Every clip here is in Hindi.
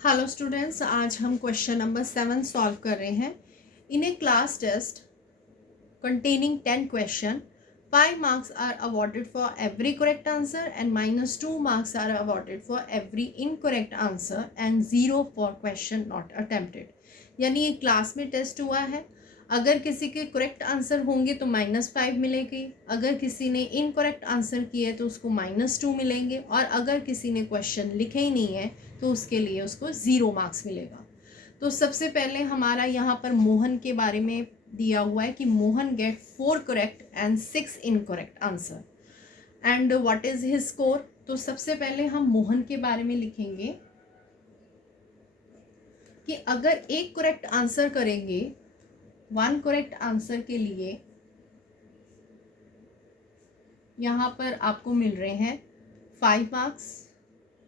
हेलो स्टूडेंट्स, आज हम क्वेश्चन नंबर 7 सॉल्व कर रहे हैं। इन ए class test containing 10 question, 5 marks are awarded for every correct answer and -2 marks are awarded for every incorrect answer and 0 for question not attempted। यानी ये क्लास में टेस्ट हुआ है। अगर किसी के करेक्ट आंसर होंगे तो -5 मिलेगी, अगर किसी ने इनकरेक्ट आंसर किए तो उसको -2 मिलेंगे, और अगर किसी ने क्वेश्चन लिखे ही नहीं है तो उसके लिए उसको 0 मार्क्स मिलेगा। तो सबसे पहले हमारा यहाँ पर मोहन के बारे में दिया हुआ है कि Mohan get 4 correct and 6 incorrect answer and what is his score. तो सबसे पहले हम मोहन के बारे में लिखेंगे कि अगर एक करेक्ट आंसर करेंगे, 1 करेक्ट आंसर के लिए यहाँ पर आपको मिल रहे हैं 5 मार्क्स,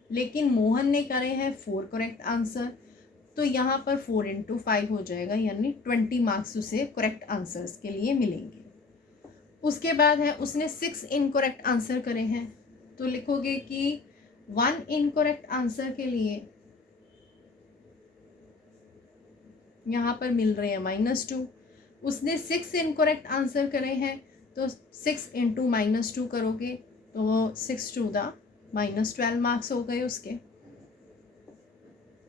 लेकिन मोहन ने करे हैं 4 करेक्ट आंसर, तो यहाँ पर 4 इंटू 5 हो जाएगा, यानी 20 मार्क्स उसे करेक्ट आंसर्स के लिए मिलेंगे। उसके बाद है उसने 6 इनकरेक्ट आंसर करे हैं, तो लिखोगे कि 1 इनकरेक्ट आंसर के लिए यहाँ पर मिल रहे हैं -2। उसने 6 इनकरेक्ट आंसर करे हैं, तो 6 इंटू -2 करोगे तो 6 टू द -12 मार्क्स हो गए उसके।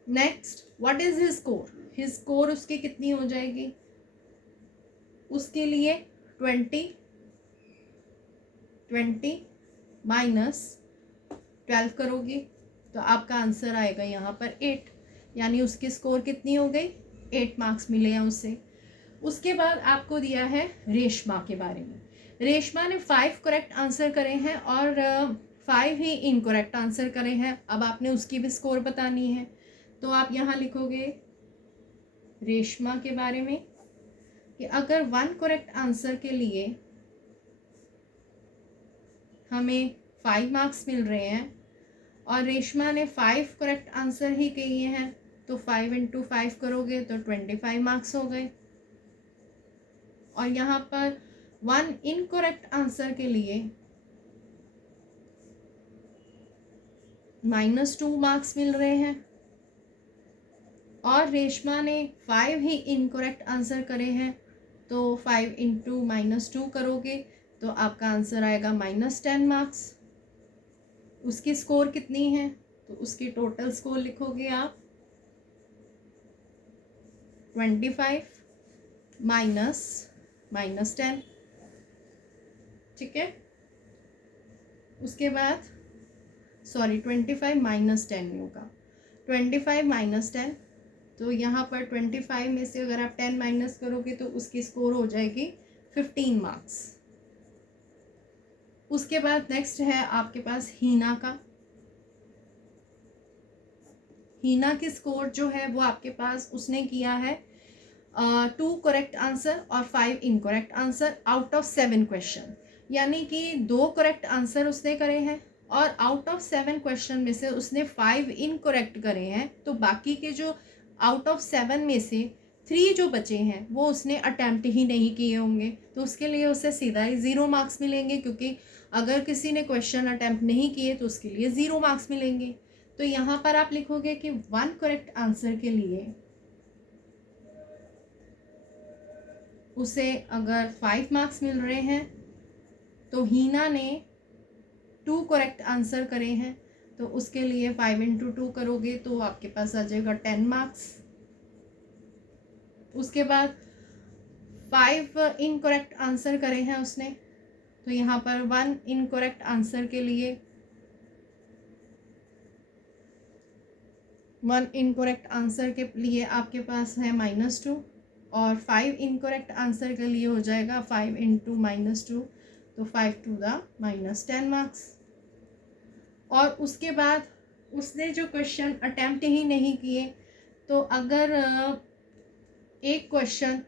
Next, what is his score. His score उसकी कितनी हो जाएगी, उसके लिए 20 -12 करोगे तो आपका आंसर आएगा यहाँ पर 8, यानी उसकी स्कोर कितनी हो गई, 8 मार्क्स मिले हैं उसे। उसके बाद आपको दिया है रेशमा के बारे में। रेशमा ने 5 करेक्ट आंसर करे हैं और 5 ही इनकरेक्ट आंसर करे हैं। अब आपने उसकी भी स्कोर बतानी है, तो आप यहाँ लिखोगे रेशमा के बारे में कि अगर 1 करेक्ट आंसर के लिए हमें 5 मार्क्स मिल रहे हैं और रेशमा ने 5 करेक्ट आंसर ही किए हैं, तो 5 इंटू 5 करोगे तो 25 मार्क्स हो गए। और यहाँ पर 1 इनकरेक्ट आंसर के लिए -2 मार्क्स मिल रहे हैं, और रेशमा ने 5 ही इनकरेक्ट आंसर करे हैं, तो 5 इंटू -2 करोगे तो आपका आंसर आएगा -10 मार्क्स। उसकी स्कोर कितनी है, तो उसकी टोटल स्कोर लिखोगे आप 25 -10, ठीक है। उसके बाद 25 -10 होगा, 25 -10, तो यहाँ पर 25 में से अगर आप 10 माइनस करोगे तो उसकी स्कोर हो जाएगी 15 मार्क्स। उसके बाद नेक्स्ट है आपके पास हीना का। हीना की स्कोर जो है वो आपके पास उसने किया है 2 करेक्ट आंसर और 5 incorrect answer out of 7 question, यानी कि 2 करेक्ट आंसर उसने करे हैं और आउट ऑफ 7 क्वेश्चन में से उसने 5 इनकरेक्ट करे हैं, तो बाकी के जो आउट ऑफ 7 में से 3 जो बचे हैं वो उसने अटैम्प्ट ही नहीं किए होंगे, तो उसके लिए उसे सीधा ही 0 मार्क्स मिलेंगे, क्योंकि अगर किसी ने क्वेश्चन अटैम्प्ट नहीं किए तो उसके लिए 0 मार्क्स मिलेंगे। तो यहाँ पर आप लिखोगे कि 1 करेक्ट आंसर के लिए उसे अगर 5 मार्क्स मिल रहे हैं, तो हीना ने 2 करेक्ट आंसर करे हैं, तो उसके लिए 5 इंटू 2 करोगे तो आपके पास आ जाएगा 10 मार्क्स। उसके बाद 5 इनकरेक्ट आंसर करे हैं उसने, तो यहाँ पर 1 इनकरेक्ट आंसर के लिए 1 इनकरेक्ट आंसर के लिए आपके पास है -2, और 5 इनकरेक्ट आंसर के लिए हो जाएगा 5 इंटू -2, तो 5 टू द -10 मार्क्स। और उसके बाद उसने जो क्वेश्चन अटैम्प्ट ही नहीं किए, तो अगर एक क्वेश्चन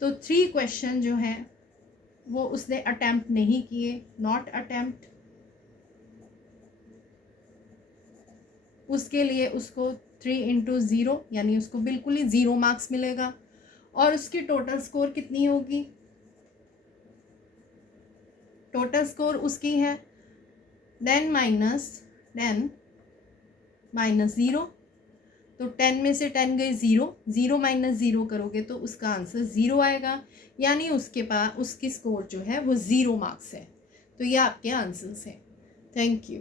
तो 3 क्वेश्चन जो हैं वो उसने अटैम्प्ट नहीं किए, नॉट अटैम्प्ट, उसके लिए उसको 3 इंटू 0 यानी उसको बिल्कुल ही 0 मार्क्स मिलेगा। और उसकी टोटल स्कोर कितनी होगी, टोटल स्कोर उसकी है 10 -10 -0, तो 10 में से 10 गए 0, 0 माइनस 0 करोगे तो उसका आंसर 0 आएगा, यानी उसके पास उसकी स्कोर जो है वो 0 मार्क्स है। तो ये आपके आंसर्स हैं। Thank you.